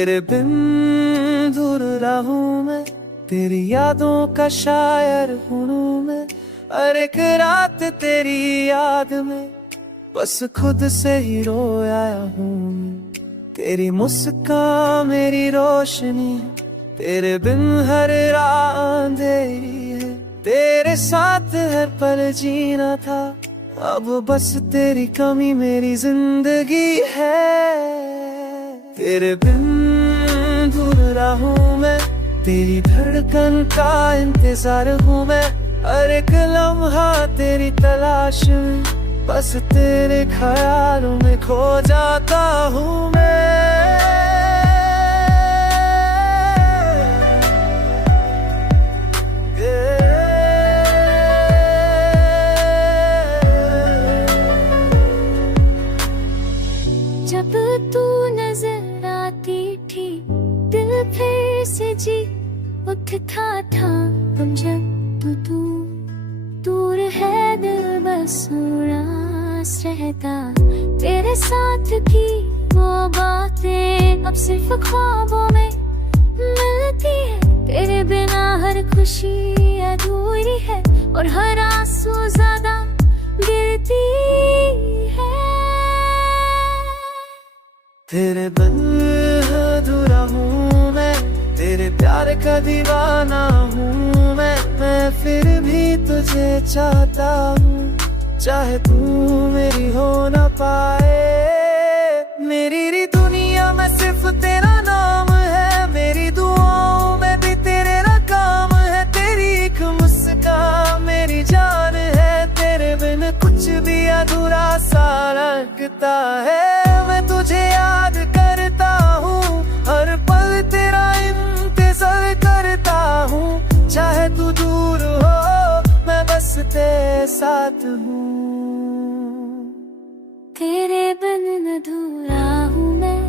तेरे बिन अधूरा हूँ मैं, तेरी यादों का शायर हूँ मैं। हर एक रात तेरी याद में बस खुद से ही रोया हूँ मैं। तेरी मुस्कान मेरी रोशनी है, तेरे बिन हर रात अंधेरी है। तेरे साथ हर पल जीना था, अब बस तेरी कमी मेरी जिंदगी है। तेरे बिन अधूरा हूँ मैं, तेरी धड़कन का इंतजार हूँ मैं। हर एक लम्हा तेरी तलाश में, बस तेरे ख्यालों में खो जाता हूँ मैं। जब तू नजर आती थी दिल फिर से जी उठता था। तुम जब तू दूर है दिल बस उदास रहता। तेरे साथ की वो बातें अब सिर्फ ख्वाबों में मिलती है। तेरे बिना हर खुशी अधूरी है और हर आंसू ज्यादा गिरती है। तेरे बिन अधूरा हूँ मैं, तेरे प्यार का दीवाना हूँ मैं फिर भी तुझे चाहता हूँ, चाहे तू मेरी हो ना पाए। मेरी दुनिया में सिर्फ तेरा नाम है, मेरी दुआओं में भी तेरे काम है। तेरी एक मुस्कान मेरी जान है, तेरे बिन कुछ भी अधूरा सा लगता है। मैं तुझे याद करता हूँ, हर पल तेरा इंतजार करता हूँ। चाहे तू दूर हो मैं बस तेरे साथ हूँ। तेरे बिन अधूरा हूँ मैं,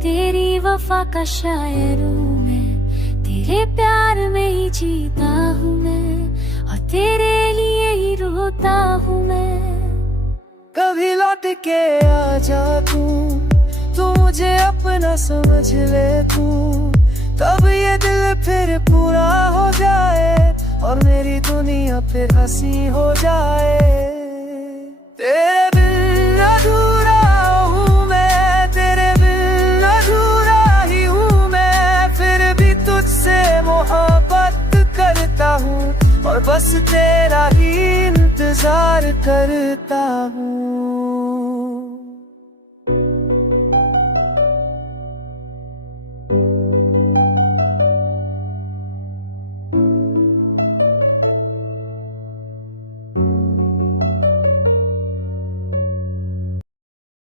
तेरी वफा का शायर हूँ मैं। तेरे प्यार में ही जीता हूँ मैं और तेरे लिए ही रोता हूँ मैं। कभी लौट के आ जा तू मुझे अपना समझ ले तू, तब ये दिल फिर पूरा हो जाए और मेरी दुनिया फिर हंसी हो जाए। तेरे बिन अधूरा हूँ मैं, तेरे बिन अधूरा ही हूँ मैं। फिर भी तुझसे मोहब्बत करता हूँ और बस तेरा ही इंतजार करता हूँ।